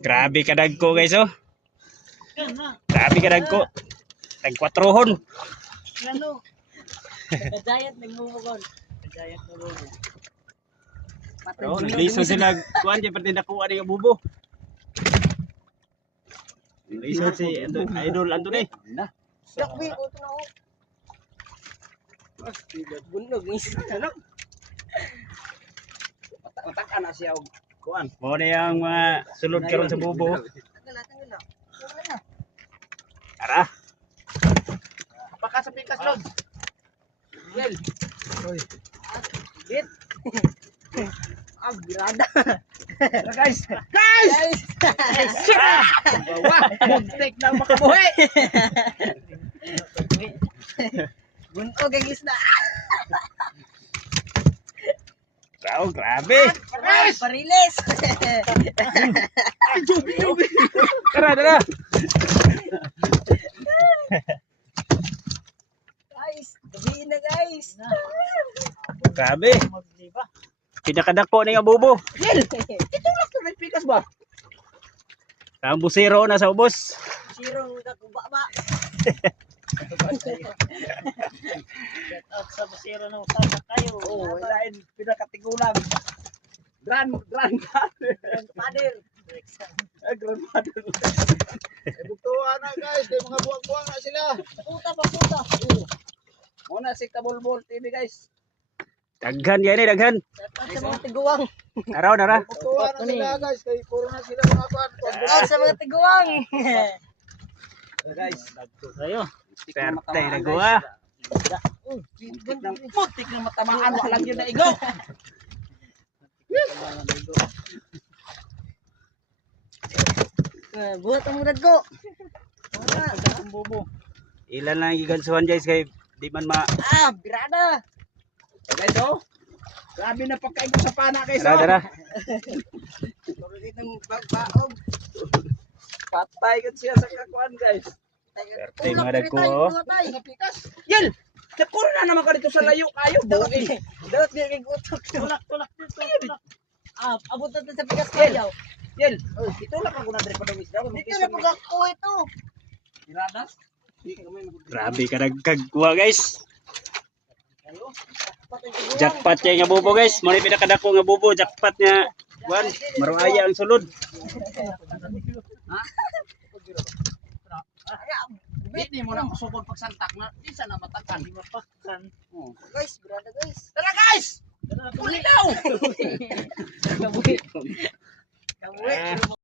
Grabe ka dagko guys oh. Grabe ka dagko. Tag-4 Ano? Kajayat nagmumukon. Kajayat nagmumukon. Pero nagliso sila kuan di pati nakuha ni bubo. Nagliso si Idol Anthony. Yakbi ko ito na ako. Bunog ni ano? Patak na siya kuan. Mo na yung mga sulod karon sa bubo. Tanggal na. Tara. Apaka sa pikas log. Well. Oy. Git. Birada. Guys. Guys. Wah, muntik na makabuhi. Bunog ang isda. Wow, grabe. Guys. Parilis. Tara, tara. Guys, gabi na guys. Grabe. Pinakadako na yung bubo. Yel. Ito lang to pikas ba? Ang busero na sa ubos. Sirong kakuba ba? Get out sa basero ng usasak kayo. Oh, lain pinakatigulang. Grand Pader. grandfather. Butuan na guys, kay mga buwag-buwag na sila. Puta pa puta. Muna si Kabulbol TV guys. Daghan yan eh, daghan. Sa mga tiguang. Araw, nara. Butuan na sila guys, kay puro na sila mga kuan. Sa mga tiguang. Guys, Ayo. Perte na gawa. putik na matamaan, walang yun na igo. Buhat ang murad ko. Ilan lang gigansuhan guys kay di man ma. Birada. Guys, oh. Grabe na pagkain sa pana guys, Tara, oh. tara. Tulad ng bagbaog. Patay kan siya sa kakuan guys. Perte mga dagko oh. Napikas. Yel! Nakuro na naman ka dito sa layo kayo. Buhay. Dawat nga kay utok. Tulak. Abot na sa pikas kayo. Yel! Ito lang ako na dito padaw isda. Dito na pag ako ito. Iradas? Grabe ka nagkagwa guys. Jackpot niya nga bubo guys. Muna pinakadako nga bubo. Jackpot niya. Juan, maruaya ang sulod. Hindi mo na masukod pagsantak na. Di sana matakan. Di mapaksan. Guys, birada guys. Tara guys! Tuloy daw! Kamuhi.